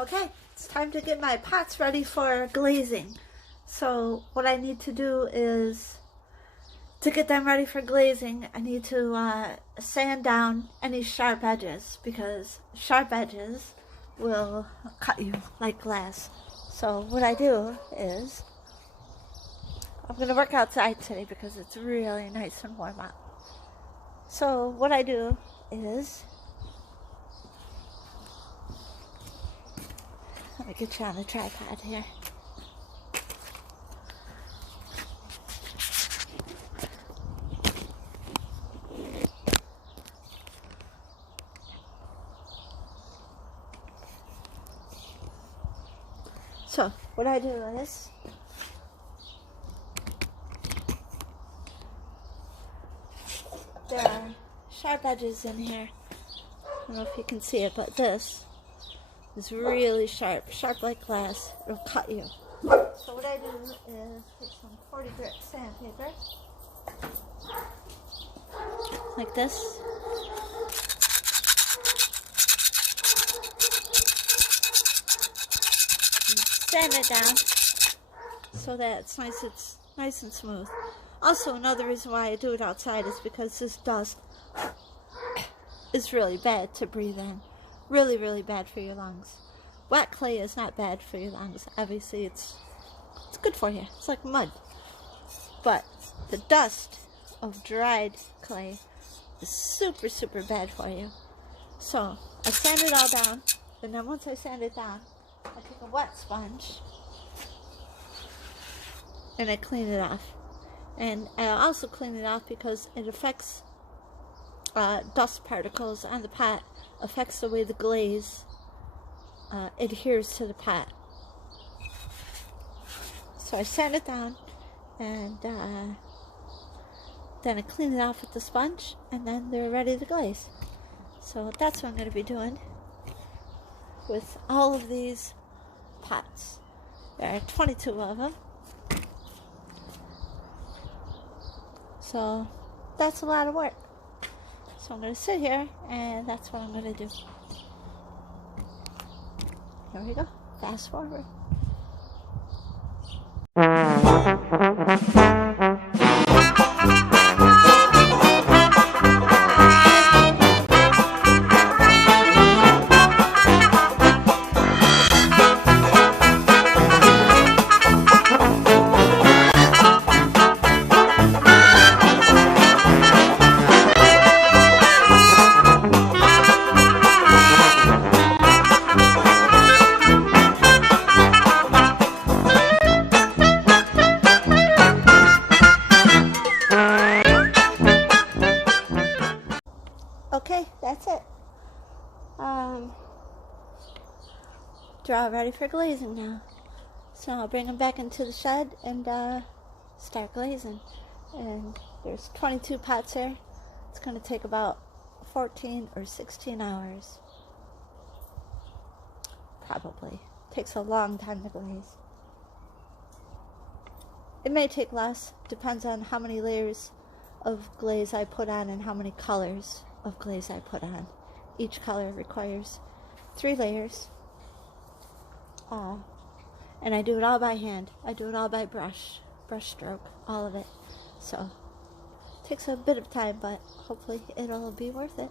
Okay, it's time to get my pots ready for glazing. So what I need to do is, to get them ready for glazing, I need to sand down any sharp edges, because sharp edges will cut you like glass. So what I do is, I'm going to work outside today because it's really nice and warm out. So what I do is, let me get you on the tripod here. So what I do is, there are sharp edges in here. I don't know if you can see it, but this is really sharp, sharp like glass. It'll cut you. So what I do is take some 40 grit sandpaper, like this. Sand it down so that it's nice and smooth. Also, another reason why I do it outside is because this dust is really bad to breathe in. Really, really bad for your lungs. Wet clay is not bad for your lungs. Obviously, it's good for you. It's like mud. But the dust of dried clay is super, super bad for you. So I sand it all down, and then once I sand it down, I take a wet sponge and I clean it off. And I also clean it off because it affects dust particles on the pot, affects the way the glaze adheres to the pot. So I sand it down, and then I clean it off with the sponge, and then they're ready to glaze. So that's what I'm going to be doing with all of these pots. There are 22 of them. So that's a lot of work. So I'm going to sit here, and that's what I'm going to do. There we go. Fast forward. Okay, that's it. They're all ready for glazing now. So I'll bring them back into the shed and start glazing. And there's 22 pots here. It's going to take about 14 or 16 hours. Probably. Takes a long time to glaze. It may take less. Depends on how many layers of glaze I put on and how many colors of glaze I put on. Each color requires 3 layers. And I do it all by hand. I do it all by brush stroke, all of it. So it takes a bit of time, but hopefully it'll be worth it.